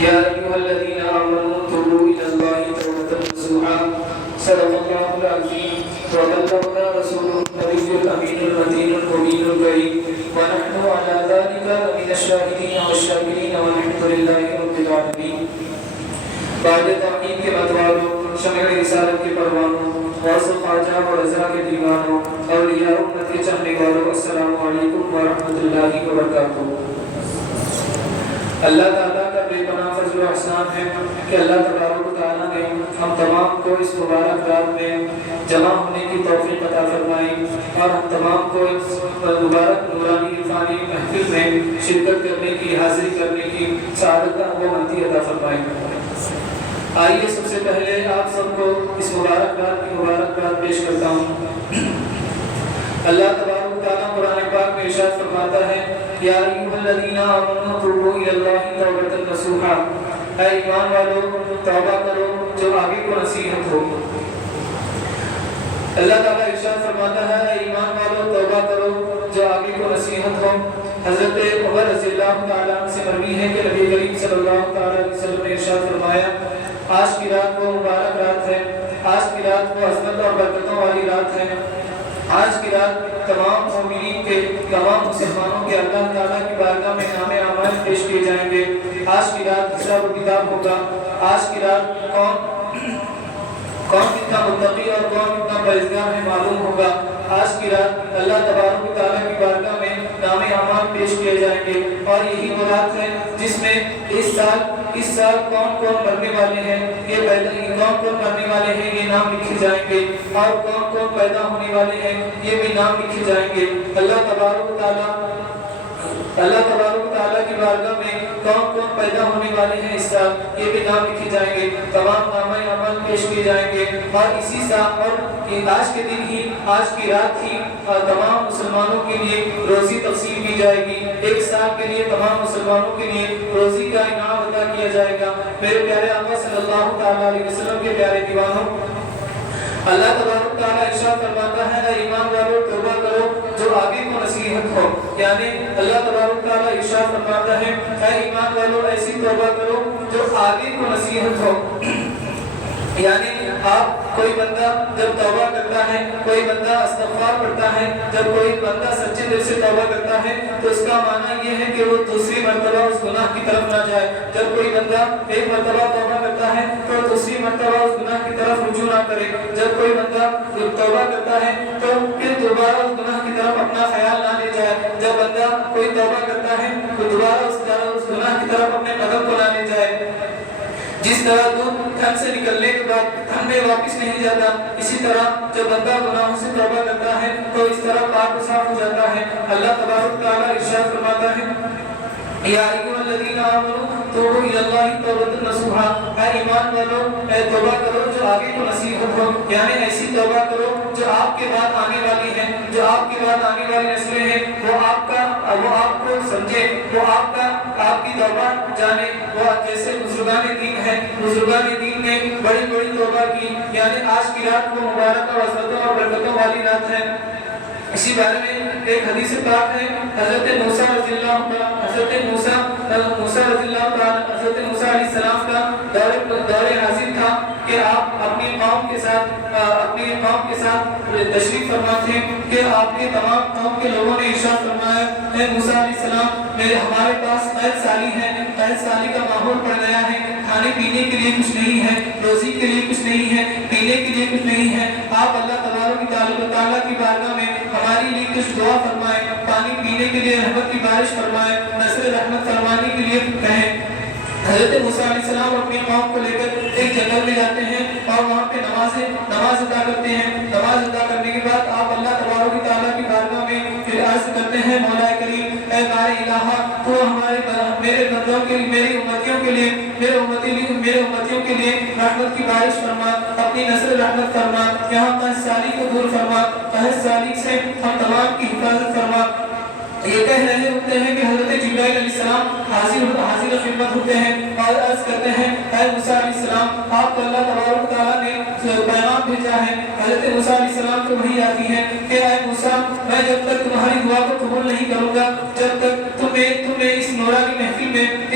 يا أيها الذين آمنوا توبوا إلى الله توبة نصوحا صدق الله العظيم وبلغنا رسوله النبي الأمين المتين المبين الكريم ونحن على ذلك من الشاهدين والشاكرين والحمد لله رب العالمين. بعد تعمید کے متوالوں، شمع رسالت کے پروانوں، واصل خواجہ و رضا کے دیوانوں، اولیاء امت کے چاہنے والوں، السلام علیکم ورحمۃ اللہ وبرکاتہ. اللہ تعالیٰ کا بے پناہ فضل و احسان ہے کہ اللہ تبارک و تعالیٰ نے ہم تمام کو اس مبارک رات میں جمع ہونے کی توفیق عطا فرمائی اور ہم تمام کو اس مبارک نورانی عرفانی محفل میں شرکت کرنے کی، حاضری کرنے کی سعادت و منتی عطا فرمائی. آئیے سب سے پہلے آپ سب کو اس مبارک رات کی مبارکباد پیش کرتا ہوں. اللہ تبارک و تعالیٰ قرآن پاک میں ارشاد فرماتا ہے یا ایھا الذین آمنوا توبوا الی اللہ توبۃ نصوحا، اے ایمان والو توبہ کرو جو آگے کو نصیحت ہو. اللہ تعالیٰ ارشاد فرماتا ہے اے ایمان والو توبہ کرو جو آگے کو نصیحت ہو. حضرت عمر رضی اللہ تعالیٰ عنہ سے مروی ہے کہ نبی کریم صلی اللہ تعالیٰ علیہ وسلم نے ارشاد فرمایا آج کی رات وہ مبارک رات ہے، آج کی رات وہ عظمت اور برکتوں والی رات ہے. آج کی رات تمام مومنین کے، تمام مسلمانوں کے اللہ تعالیٰ کی بارگاہ میں نام اعمال پیش کیے جائیں گے. آج کی رات حساب و کتاب ہوگا. آج کی رات کون کتنا متقی اور کون کتنا پرہیزگار ہے معلوم ہوگا. آج کی رات اللہ تبارک و تعالیٰ کی بارگاہ میں نام اعمال پیش کیے جائیں گے. اور یہی وہ رات ہے جس میں اس سال کون کون مرنے والے ہیں، کون کون مرنے والے ہیں یہ نام لکھے جائیں گے، اور کون کون پیدا ہونے والے ہیں یہ بھی نام لکھے جائیں گے. اللہ تبارک و تعالیٰ کی بارگاہ میں کون کون پیدا ہونے والے ہیں اس سال یہ بھی نام لکھے جائیں گے. تمام نام اعمال پیش کیے جائیں گے. اور اسی سال اور آج کے دن ہی، آج کی رات ہی تمام مسلمانوں کے لیے روزی تقسیم کی جائے گی. ایک سال کے لیے تمام مسلمانوں کے لیے روزی کا انعام عطا کیا جائے گا. میرے پیارے آقا صلی اللہ تعالیٰ علیہ وسلم کے پیارے دیوانوں، اللہ تبارک تعالیٰ ارشاد فرماتا ہے اے ایمان والو توبہ کرو جو آگے کو نصیحت ہو. یعنی اللہ تبارک تعالیٰ ارشاد فرماتا ہے اے ایمان والو ایسی توبہ کرو جو آگے کو نصیحت ہو. یعنی آپ کوئی بندہ جب توبہ کرتا ہے، کوئی بندہ استغفار پڑھتا ہے، جب کوئی بندہ سچے دل سے توبہ کرتا ہے تو اس کا معنی یہ ہے کہ وہ دوسری مرتبہ اس گناہ کی طرف نہ جائے. جب کوئی بندہ ایک مرتبہ توبہ کرتا ہے تو دوسری مرتبہ اس گناہ کی طرف رجوع نہ کرے. جب کوئی بندہ توبہ کرتا ہے تو پھر دوبارہ اس گناہ کی طرف اپنا خیال نہ لے جائے. جب بندہ کوئی توبہ کرتا ہے تو دوبارہ اس گناہ کی طرف اپنے قدم کو نہ لے جائے. جس طرح دودھ تھن سے نکلنے کے بعد تھن میں واپس نہیں جاتا، اسی طرح جب بندہ گناہوں سے توبہ کرتا ہے تو اس طرح پاک و صاف ہو جاتا ہے. اللہ تبارک تعالیٰ ارشاد فرماتا ہے یا ایھا الذین آمنوا توبوا الی اللہ توبۃ نصوحا، اے ایمان والو اے توبہ کرو جو آگے کو نصیحت ہو. یعنی ایسی توبہ کرو جو آپ کے بعد آنے والی ہے، جو آپ کے بعد آنے والی نسلیں ہیں وہ آپ کو سمجھے، وہ آپ کی توبہ جانے. وہ جیسے بزرگان دین ہیں، بزرگان دین نے بڑی بڑی توبہ کی. یعنی آج کی رات کو مبارک اور عظمتوں اور برکتوں والی رات ہے. اسی بارے میں ایک حدیث پاک ہے حضرت موسیٰ رضی اللہ علیہ السلام کا دور حاضر تھا کہ آپ اپنی قوم کے ساتھ تشریف فرما تھے کہ آپ کے تمام قوم کے لوگوں نے ارشاد فرمایا اے موسیٰ علیہ السلام ہمارے پاس قید سالی ہے، قید سالی کا ماحول پڑ گیا ہے، کھانے پینے کے لیے کچھ نہیں ہے، روزی کے لیے کچھ نہیں ہے، پینے کے لیے کچھ نہیں ہے. آپ اللہ تبارک و تعالیٰ کی بارگاہ میں ہمارے لیے کچھ دعا فرمائے، پانی پینے کے لیے رحمت کی بارش فرمائے، نصر رحمت فرمانے کے لیے کہیں. حضرت موسیٰ علیہ السلام اپنی قوم کو لے کر ایک جنگل میں جاتے ہیں اور وہاں پہ نماز ادا کرتے ہیں. نماز ادا کرنے کے بعد آپ اللہ تبارک و تعالیٰ کی بارگاہ میں پھر عرض کرتے ہیں مولا کریم اے بارے الہ تو میرے بندوں کے لیے، میری امتیوں کے لیے، میرے امتیوں کے لیے رحمت کی بارش فرما، اپنی نصر رحمت فرما. یہاں قحط سالی کو دور فرما، قحط سالی سے ہم تمام کی حفاظت فرما. یہ کہہ رہے ہوتے ہیں کہ حضرت جبرائیل علیہ السلام حاضر خدمت ہوتے ہیں اور عرض کرتے ہیں اے موسیٰ علیہ السلام آپ کو اللہ تبارک و تعالیٰ نے پیغام بھیجا ہے. حضرت موسیٰ علیہ السلام کو وحی آتی ہے کہ اے موسیٰ میں جب تک تمہاری دعا کو قبول نہیں کروں گا، جب تک تمہیں اس نورانی محفل میں،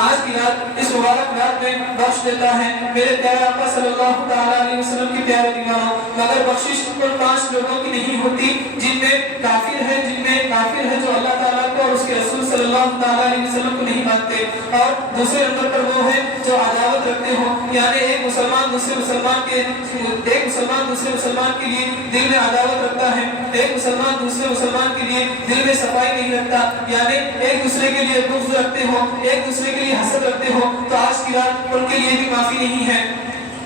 آج کی رات اس مبارک رات میں بخش دیتا ہے میرے پیارے آقا صلی اللہ تعالیٰ علیہ وسلم کی پیارے دیوانوں مگر بخشش ان 5 لوگوں کی نہیں ہوتی جن میں کافر ہے جو اللہ تعالیٰ کو اور اس کے رسول صلی اللہ تعالیٰ علیہ وسلم کو نہیں مانتے اور دوسرے نمبر پر وہ ہے جو عداوت رکھتے ہو یعنی ایک مسلمان دوسرے مسلمان کے لیے دل میں عداوت رکھتا ہے ایک مسلمان دوسرے مسلمان کے لیے دل میں صفائی نہیں رکھتا یعنی ایک دوسرے کے لیے بغض رکھتے ہو ایک دوسرے کے لیے حسد رکھتے ہو تو آج کی رات ان کے لیے بھی معافی نہیں ہے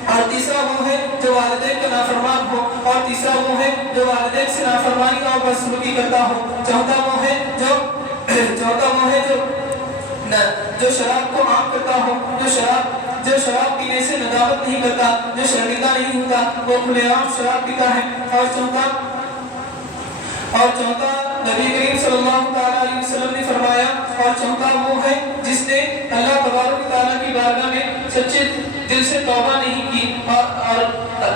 اور تیسرا وہ ہے جو والدین کا نافرمان ہو اور تیسرا وہ ہے جو والدین سے نافرمانی اور بدسلوکی کرتا ہو چوتھا وہ ہے جو شراب کو عام کرتا ہو جو شراب پینے سے ندامت نہیں کرتا جو شرمندہ نہیں ہوتا وہ کھلے عام شراب پیتا ہے اور چوتھا نبی کریم صلی اللہ تعالیٰ علیہ وسلم نے فرمایا اور چوتھا وہ ہے جس نے اللہ تبارک و تعالیٰ کی بارگاہ میں سچے دل سے توبہ نہیں کی اور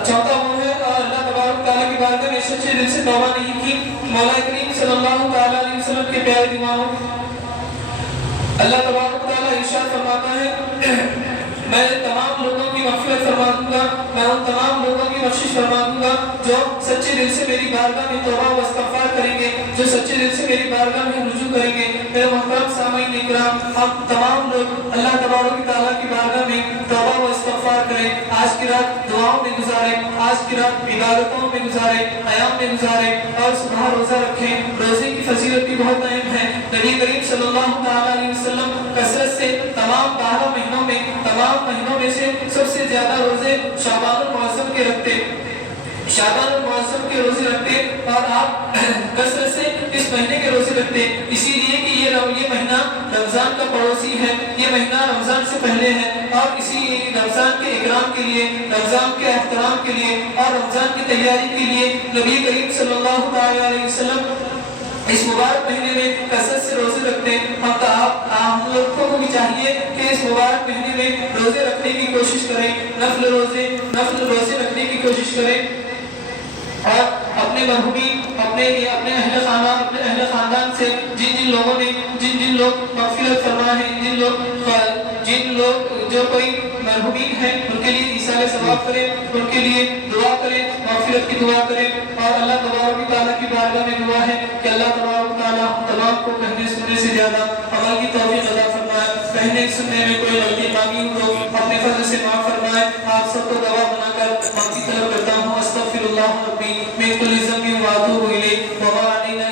چوتھا وہ ہے اور اللہ تبارک و تعالیٰ کی بارگاہ میں سچے دل سے توبہ نہیں کی مولا کریم صلی اللہ تعالیٰ علیہ وسلم کے پیارے دیوانوں اللہ تبارک و تعالیٰ ارشاد فرماتا ہے میں تمام لوگوں کی مغفرت فرما دوں گا میں ان تمام لوگوں کی بخشش فرما دوں گا جو سچے دل سے میری بارگاہ میں توبہ و استغفار کریں گے جو سچے دل سے میری بارگاہ میں رجوع کریں گے میرے محترم سامعین اکرام ہم تمام لوگ اللہ تبارک و تعالیٰ کی بارگاہ میں توبہ و استغفار کریں آج کی رات دعاؤں میں گزاریں آج کی رات عبادتوں میں گزاریں قیام میں گزاریں اور صبح روزہ رکھیں روزے کی فضیلت بھی بہت اہم ہے نبی کریم صلی اللہ تعالیٰ علیہ وسلم کثرت سے تمام 12 مہینوں میں سے سب سے زیادہ روزے شعبان المعظم کے روزے رکھتے اور آپ کثرت سے اس مہینے کے روزے رکھتے اسی لیے کہ یہ مہینہ رمضان کا پڑوسی ہے یہ مہینہ رمضان سے پہلے ہے اور اسی رمضان کے اکرام کے لیے رمضان کے احترام کے لیے اور رمضان کی تیاری کے لیے نبی کریم صلی اللہ تعالیٰ علیہ وسلم اس مبارک مہینے میں کثرت سے روزے رکھتے ہیں ہم لوگوں کو بھی چاہیے کہ اس مبارک مہینے میں روزے رکھنے کی کوشش کریں نفل روزے رکھنے کی کوشش کریں اور اپنے مرحومین اپنے اہل خاندان سے جن لوگوں نے جن لوگ مغفرت فرما ہے جن لوگ جو کوئی مرحومین ہیں ان کے لیے ایصال ثواب کریں ان کے لیے دعا کریں مغفرت کی دعا کریں اور اللہ تبارک و تعالیٰ کی بارگاہ میں دعا ہے کہ اللہ تبارک و تعالیٰ ہم تمام کو کہنے سننے سے زیادہ عمل کی توفیق عطا فرمائے کہنے سننے میں کوئی غلطی مانگی ہو تو اپنے فضل سے معاف فرمائے آپ سب کو گواہ بنا کر معافی طلب کرتا ہوں استغفر اللہ ربی من کل ذنب واتوب الیہ وما علینا